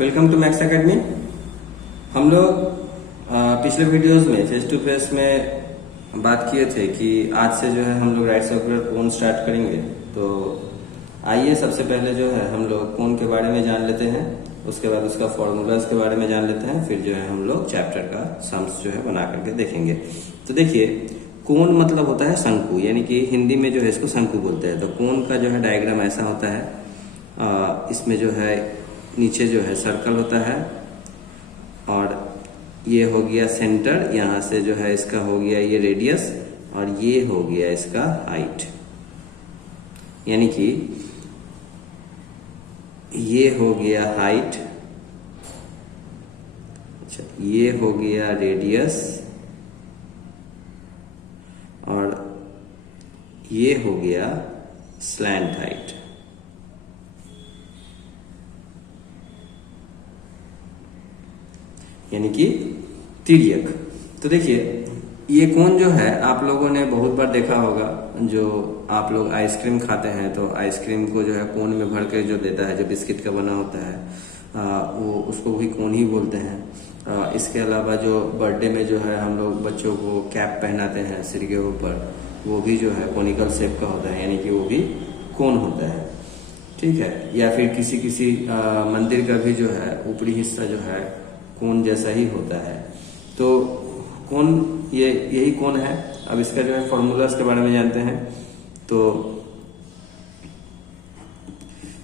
Welcome to max academy. हम लोग पिछले वीडियोस में फेस टू फेस में बात किए थे कि आज से जो है हम लोग राइट सर्कुलर कोन स्टार्ट करेंगे। तो आइए सबसे पहले जो है हम लोग कोन के बारे में जान लेते हैं, उसके बाद उसका फॉर्मूलाज के बारे में जान लेते हैं, फिर जो है हम लोग चैप्टर का सम्स जो है बना करके देखेंगे। तो देखिए, कोन मतलब होता है शंकु, यानी कि हिंदी में जो है इसको शंकु बोलते हैं। तो कोन का जो है डायग्राम ऐसा होता है। इसमें जो है नीचे जो है सर्कल होता है और ये हो गया सेंटर, यहाँ से जो है इसका हो गया ये रेडियस और ये हो गया इसका हाइट, यानी कि ये हो गया हाइट, अच्छा ये हो गया रेडियस और ये हो गया स्लैंट हाइट। यानी कि तिर्यक। तो देखिए, ये कोन जो है आप लोगों ने बहुत बार देखा होगा। जो आप लोग आइसक्रीम खाते हैं तो आइसक्रीम को जो है कोन में भर के जो देता है, जो बिस्किट का बना होता है, वो उसको भी कोन ही बोलते हैं। इसके अलावा जो बर्थडे में जो है हम लोग बच्चों को कैप पहनाते हैं सिर के ऊपर, वो भी जो है कोनिकल शेप का होता है, यानी कि वो भी कोन होता है। ठीक है। या फिर किसी किसी मंदिर का भी जो है ऊपरी हिस्सा जो है कोन जैसा ही होता है। तो कोन यही कोन है। अब इसका जो है फॉर्मूलाज के बारे में जानते हैं। तो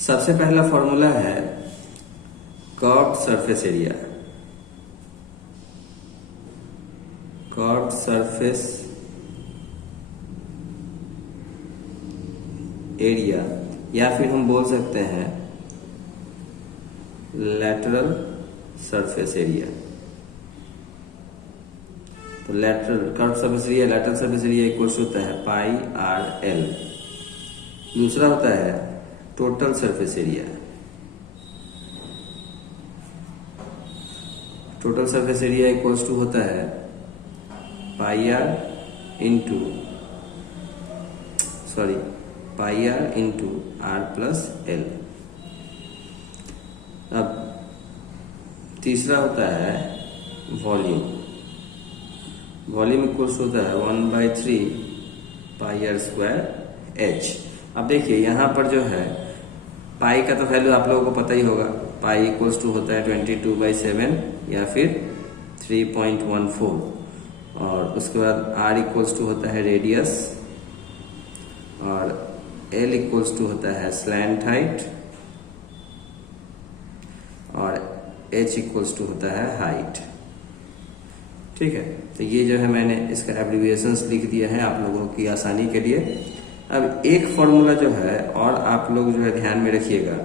सबसे पहला फॉर्मूला है curved surface area. Curved surface area, या फिर हम बोल सकते हैं लैटरल सरफेस एरिया। तो curve surface area, lateral surface area equals होता है पाई आर एल। दूसरा होता है total surface area. Total surface area equals to होता है pi r into r plus l. अब तीसरा होता है वॉल्यूम। वॉल्यूम इक्वल्स होता है 1/3 पाई आर स्क्वायर एच। अब देखिए यहाँ पर जो है पाई का तो वैल्यू आप लोगों को पता ही होगा। पाई इक्वल्स टू होता है 22/7 या फिर 3.14। और उसके बाद आर इक्वल्स टू होता है रेडियस और एल इक्वल्स टू होता है स्लैंट हाइट और h इक्वल्स टू होता है हाइट। ठीक है। तो ये जो है मैंने इसका एब्रिविएशंस लिख दिया है आप लोगों की आसानी के लिए। अब एक फॉर्मूला जो है और आप लोग जो है ध्यान में रखिएगा,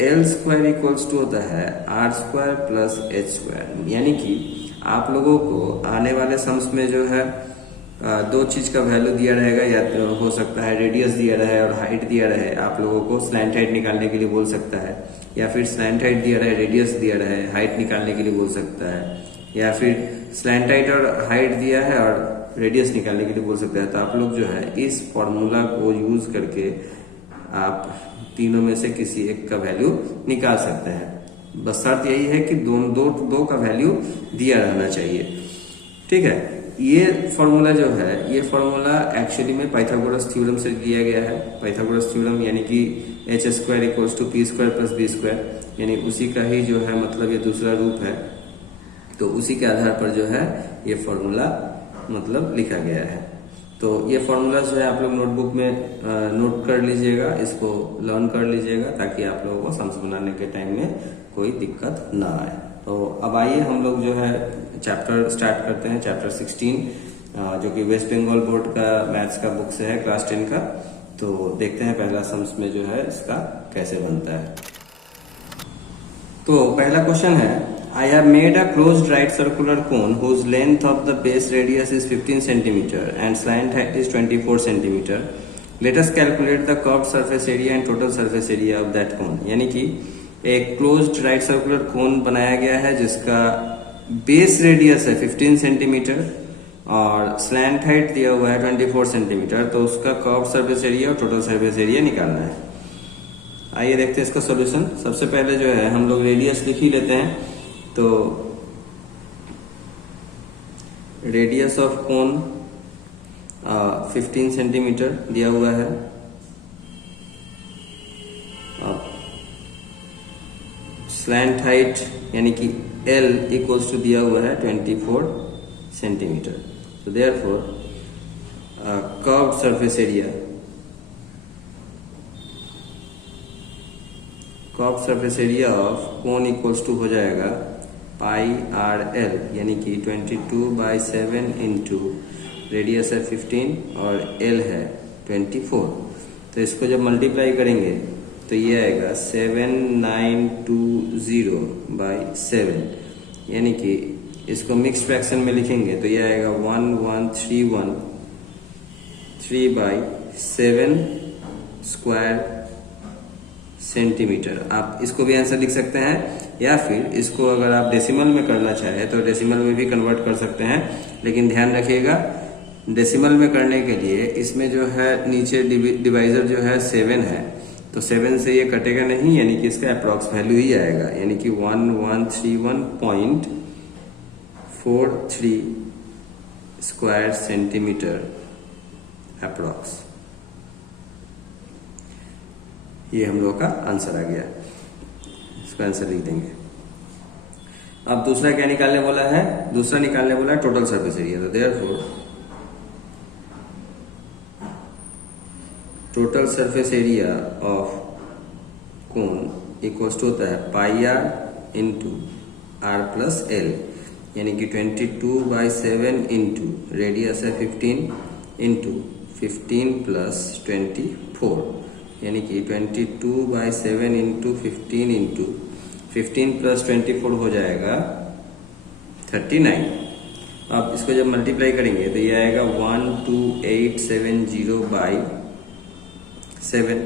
एल स्क्वायर इक्वल्स टू होता है R square plus H square. यानी कि आप लोगों को आने वाले सम्स में जो है दो चीज का वैल्यू दिया रहेगा, या तो हो सकता है रेडियस दिया रहे और हाइट दिया रहे। आप लोगों को स्लैंट हाइट निकालने के लिए बोल सकता है, या फिर स्लैंट हाइट दिया रहे, रेडियस दिया रहे, हाइट निकालने के लिए बोल सकता है, या फिर स्लैंट हाइट और हाइट दिया है और रेडियस निकालने के लिए बोल सकता है। तो आप लोग जो है इस फॉर्मूला को यूज करके आप तीनों में से किसी एक का वैल्यू निकाल सकते हैं। बस शर्त यही है कि दो का वैल्यू दिया रहना चाहिए। ठीक है। ये फॉर्मूला जो है, ये फॉर्मूला एक्चुअली में पाइथागोरस थ्योरम से दिया गया है। पाइथागोरस थ्योरम यानी कि H square equals to P square plus B square, यानी उसी का ही जो है मतलब ये दूसरा रूप है। तो उसी के आधार पर जो है ये फॉर्मूला मतलब लिखा गया है। तो ये फॉर्मूला जो है आप लोग नोटबुक में नोट कर लीजिएगा, इसको लर्न कर लीजिएगा, ताकि आप लोगों को सम्स बनाने के टाइम में कोई दिक्कत ना आए। तो अब आइए हम लोग जो है चैप्टर स्टार्ट करते हैं, चैप्टर 16, जो कि वेस्ट बंगाल बोर्ड का मैथ्स का बुक से है, क्लास 10 का। तो देखते हैं पहला सम्स में जो है इसका कैसे बनता है। तो पहला क्वेश्चन है, I have made a closed right circular cone whose length of the base radius is 15 cm and slant height is 24 cm. Let us calculate the curved surface area and total surface area of that cone. यानी कि एक closed right circular cone बनाया गया है जिसका base radius है 15 centimetre और slant height दिया हुआ है 24 सेंटीमीटर। तो उसका कर्व्ड सरफेस एरिया और टोटल सरफेस एरिया निकालना है। आइए देखते हैं इसका सॉल्यूशन। सबसे पहले जो है हम लोग रेडियस लिख ही लेते हैं। तो रेडियस ऑफ कोन 15 सेंटीमीटर दिया हुआ है। स्लैंट हाइट यानी कि L इक्वल्स टू दिया हुआ है 24 सेंटीमीटर। तो therefore curved surface area, curved surface area of cone equals to हो जाएगा पाई आर एल, यानी कि 22/7 इंटू रेडियस है 15 और L है 24। तो इसको जब मल्टीप्लाई करेंगे तो ये आएगा 7920/7, यानी कि इसको मिक्स फ्रैक्शन में लिखेंगे तो ये आएगा 11313/7 स्क्वायर सेंटीमीटर। आप इसको भी आंसर लिख सकते हैं, या फिर इसको अगर आप डेसिमल में करना चाहें तो डेसिमल में भी कन्वर्ट कर सकते हैं। लेकिन ध्यान रखिएगा, डेसिमल में करने के लिए इसमें जो है नीचे डिवाइजर जो है 7 है, तो 7 से ये कटेगा नहीं, यानी कि इसका अप्रॉक्स वैल्यू ही आएगा, यानी कि 1131.43 स्क्वायर सेंटीमीटर अप्रॉक्स। ये हम लोग का आंसर आ गया। इसका आंसर लिख देंगे। अब दूसरा क्या निकालने वाला है? दूसरा निकालने वाला है टोटल सरफेस एरिया। तो therefore total surface area of cone equals to होता है pi r into r plus l, यानी कि 22/7 इंटू रेडियस है 15 इंटू 15 प्लस 24, यानी कि 22/7 इंटू 15 प्लस 24 हो जाएगा 39। अब इसको जब मल्टीप्लाई करेंगे तो ये आएगा 12870/7,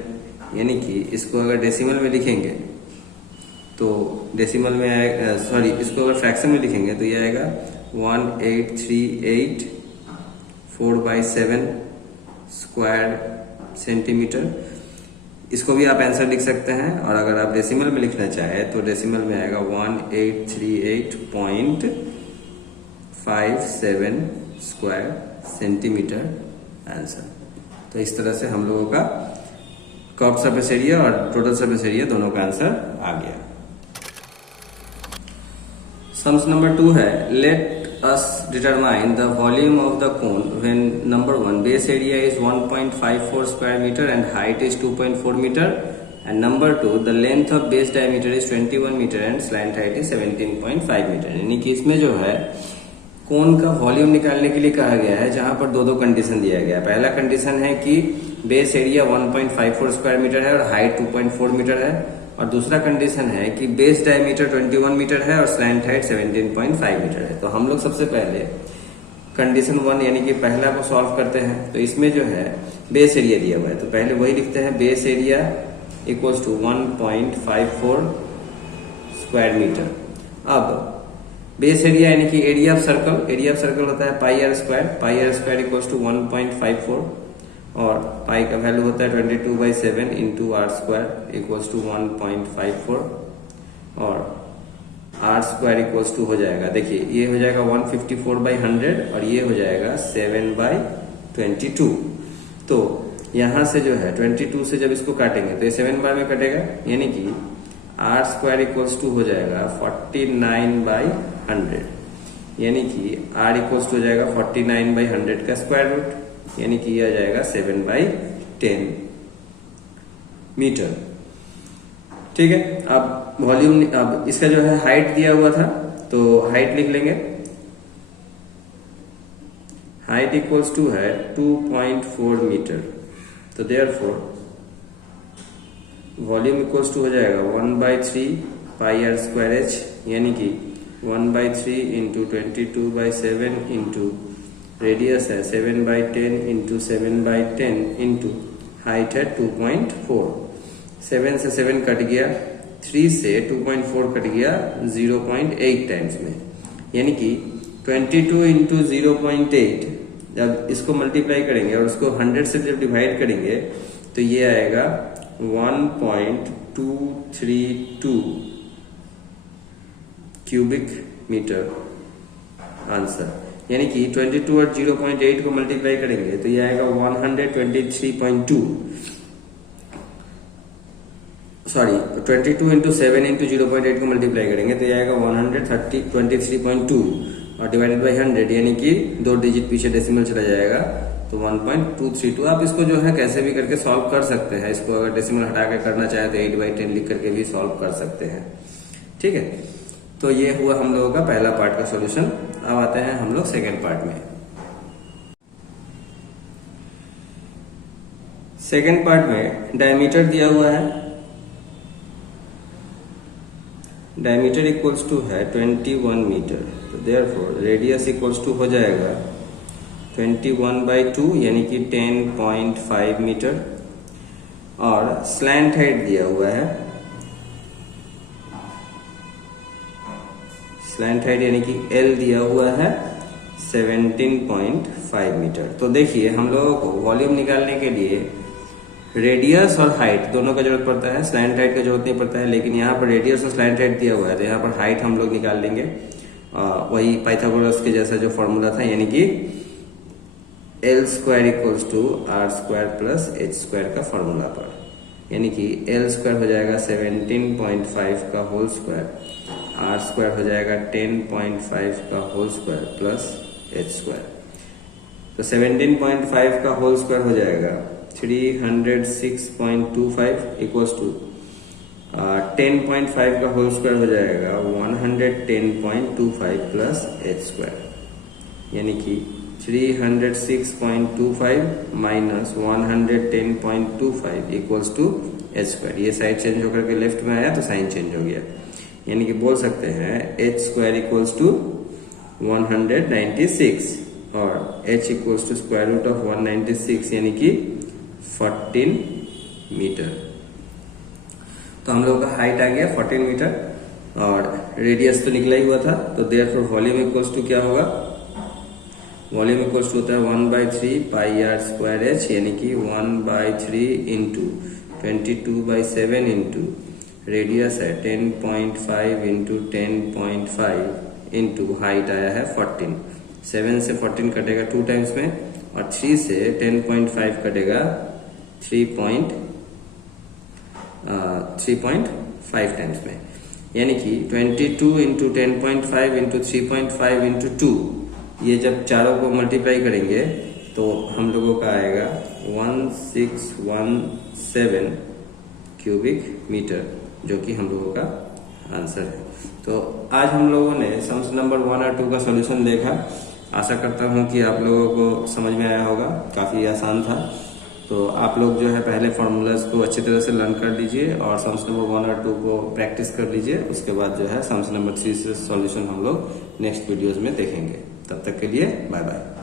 यानी कि इसको अगर डेसिमल में लिखेंगे तो डेसिमल में आएगा, सॉरी, इसको अगर फ्रैक्शन में लिखेंगे तो ये आएगा 18384/7 स्क्वायर सेंटीमीटर। इसको भी आप आंसर लिख सकते हैं, और अगर आप डेसिमल में लिखना चाहें तो डेसिमल में आएगा 1838.57 स्क्वायर सेंटीमीटर आंसर। तो इस तरह से हम लोगों का कर्व्ड सरफेस एरिया और टोटल सरफेस एरिया दोनों का आंसर आ गया। सम्स नंबर 2 है, late us determine the volume of the cone when number 1 base area is 1.54 square meter and height is 2.4 meter, and number 2 the length of base diameter is 21 meter and slant height is 17.5 meter। यानी कि इसमें जो है कोन का volume निकालने के लिए कहा गया है, जहां पर दो कंडीशन दिया गया है। पहला कंडीशन है कि बेस एरिया 1.54 स्क्वायर मीटर है और हाइट 2.4 मीटर है, और दूसरा कंडीशन है कि बेस डायमीटर 21 मीटर है और स्लैंट हाइट 17.5 मीटर है। तो हम लोग सबसे पहले कंडीशन 1 यानी कि पहला को सॉल्व करते हैं। तो इसमें जो है बेस एरिया दिया हुआ है, तो पहले वही लिखते हैं, base area equals to 1.54 square metre. अब बेस एरिया यानी कि एरिया ऑफ सर्कल होता है pi R square equals to 1.54, और पाई का वैल्यू होता है 22/7 into R square equals to 1.54, और आर स्क्वायर इक्वल्स टू हो जाएगा, देखिए ये हो जाएगा 154/100 और ये हो जाएगा 7/22। तो यहां से जो है 22 से जब इसको काटेंगे तो ये 7 बार में कटेगा, यानी कि आर स्क्वायर इक्वल्स टू हो जाएगा 49/100, यानी कि आर इक्वल्स टू हो जाएगा 49/100 का स्क्वायर रूट, यानी कि यह आ जाएगा 7/10 मीटर। ठीक है। अब वॉल्यूम, अब इसका जो है हाइट दिया हुआ था तो हाइट लिख लेंगे। हाइट इक्वल्स टू है 2.4 मीटर। तो देयरफॉर वॉल्यूम इक्वल्स टू हो जाएगा 1/3 पाई आर स्क्वायर एच, यानी कि 1/3 इंटू 22/7 इंटू रेडियस है 7/10 इंटू 7/10 इंटू हाइट है 2.4। 7 से 7 कट गया, 3 से 2.4 कट गया 0.8 टाइम्स में, यानी कि 22 इंटू 0.8। जब इसको मल्टीप्लाई करेंगे और उसको 100 से जब डिवाइड करेंगे तो ये आएगा 1.5 0.232 क्यूबिक मीटर आंसर। यानी कि 22 और 0.8 को मल्टीप्लाई करेंगे तो ये आएगा 123.2, सॉरी 22 इंटू 7 इंटू 0.8 को मल्टीप्लाई करेंगे तो ये आएगा 123.2 और डिवाइडेड बाई 100, यानी कि 2 डिजिट पीछे डेसिमल चला जाएगा तो 1.232। आप इसको जो है कैसे भी करके सॉल्व कर सकते हैं। इसको अगर डेसिमल हटा के करना चाहे तो 8/10 लिख करके भी सॉल्व कर सकते हैं। ठीक है, तो ये हुआ हम लोगों का पहला पार्ट का सॉल्यूशन। अब आते हैं हम लोग सेकेंड पार्ट में। सेकेंड पार्ट में डायमीटर दिया हुआ है, डायमीटर इक्वल्स टू है 21 मीटर, तो देयरफॉर रेडियस इक्वल्स टू हो जाएगा 21/2 यानी कि 10.5 मीटर, और स्लैंट हाइट दिया हुआ है, स्लैंट हाइट यानी कि L दिया हुआ है 17.5 मीटर। तो देखिए हम लोगों को वॉल्यूम निकालने के लिए रेडियस और हाइट दोनों का जरूरत पड़ता है, स्लैंट हाइट का जरूरत नहीं पड़ता है। लेकिन यहाँ पर रेडियस और स्लैंट हाइट दिया हुआ है तो यहाँ पर हाइट हम लोग निकाल लेंगे, वही पाइथागोरस के जैसा जो फॉर्मूला था, यानी कि L square equals to R square plus H square का फॉर्मूला पर, यानी कि L स्क्वायर हो जाएगा 17.5 का होल स्क्वायर, R स्क्वायर हो जाएगा 10.5 का whole square plus H square. तो 17.5 का होल स्क्वायर हो जाएगा 306.25 इक्वल्स टू 10.5 का होल स्क्वायर हो जाएगा 110.25 प्लस H स्क्वायर, यानी कि 306.25 minus 110.25 equals to H square. ये साइड चेंज होकर के लेफ्ट में आया तो साइन चेंज हो गया, यानी कि बोल सकते हैं H स्क्वायर इक्वल्स टू 196 और H equals to square root of 196 यानी कि 14 मीटर। तो हम लोगों का हाइट आ गया 14 मीटर और रेडियस तो निकला ही हुआ था, तो देयरफॉर वॉल्यूम इक्वल्स टू क्या होगा, वॉल्यूम इक्वल्स टू होता है 1/3 पाई r स्क्वायर h, यानी कि 1/3 इंटू 22/7 इंटू रेडियस है 10.5 इंटू 10.5 इंटू हाइट आया है 14। 7 से 14 कटेगा 2 टाइम्स में और 3 से 10.5 कटेगा 3.5 टाइम्स में, यानी कि 22 इंटू 10.5 इंटू 3.5 इंटू 2, ये जब चारों को मल्टीप्लाई करेंगे तो हम लोगों का आएगा 1617 क्यूबिक मीटर, जो कि हम लोगों का आंसर है। तो आज हम लोगों ने सम्स नंबर 1 और 2 का सॉल्यूशन देखा। आशा करता हूं कि आप लोगों को समझ में आया होगा, काफ़ी आसान था। तो आप लोग जो है पहले फार्मूलाज को अच्छी तरह से लर्न कर लीजिए और सम्स नंबर 1 और 2 को प्रैक्टिस कर लीजिए। उसके बाद जो है सम्स नंबर 3 से सॉल्यूशन हम लोग नेक्स्ट वीडियोज में देखेंगे। तब तक के लिए बाय बाय।